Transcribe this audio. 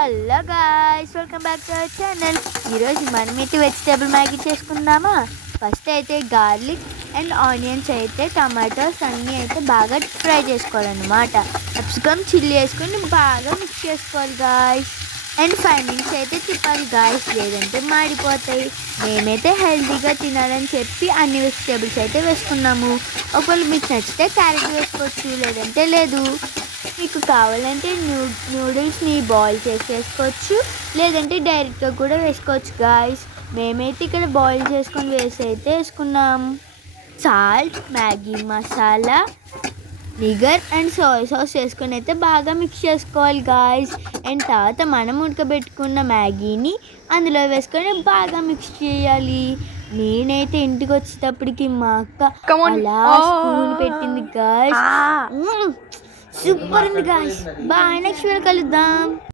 Hello guys, welcome back to our channel. ఈరోజు మనమైతే vegetable Maggi చేసుకుందామా. ఫస్ట్ అయితే గార్లిక్ అండ్ ఆనియన్స్ అయితే టమాటోస్ అన్నీ అయితే బాగా ఫ్రై చేసుకోవాలన్నమాట. క్యాప్సికమ్ చిల్లీ వేసుకొని బాగా మిక్స్ చేసుకోవాలి గాయ్స్. అండ్ 5 minutes అయితే తిప్పాలి గాయ్స్, లేదంటే మాడిపోతాయి. మేమైతే హెల్తీగా తినాలని చెప్పి అన్ని వెజిటేబుల్స్ అయితే వేసుకున్నాము. ఒకవేళ మీకు నచ్చితే క్యారెట్ వేసుకోవచ్చు, లేదంటే లేదు. మీకు కావాలంటే నూడిల్స్ని బాయిల్ చేసి వేసుకోవచ్చు, లేదంటే డైరెక్ట్గా కూడా వేసుకోవచ్చు గాయ్స్. మేమైతే ఇక్కడ బాయిల్ చేసుకొని అయితే వేసుకున్నాం. Salt, Maggi masala, vigour and soya sauce వేసుకొని అయితే బాగా మిక్స్ చేసుకోవాలి గాయ్స్. అండ్ తర్వాత మనం ఉడకబెట్టుకున్న మ్యాగీని అందులో వేసుకొని బాగా మిక్స్ చేయాలి. నేనైతే ఇంటికి వచ్చేటప్పటికి మా అక్క అలా స్పూన్ పెట్టింది గాయ్స్. సూపర్ ఉంది గాయ్స్. బాయ్, నెక్స్ట్ వీడియో కలుద్దాం.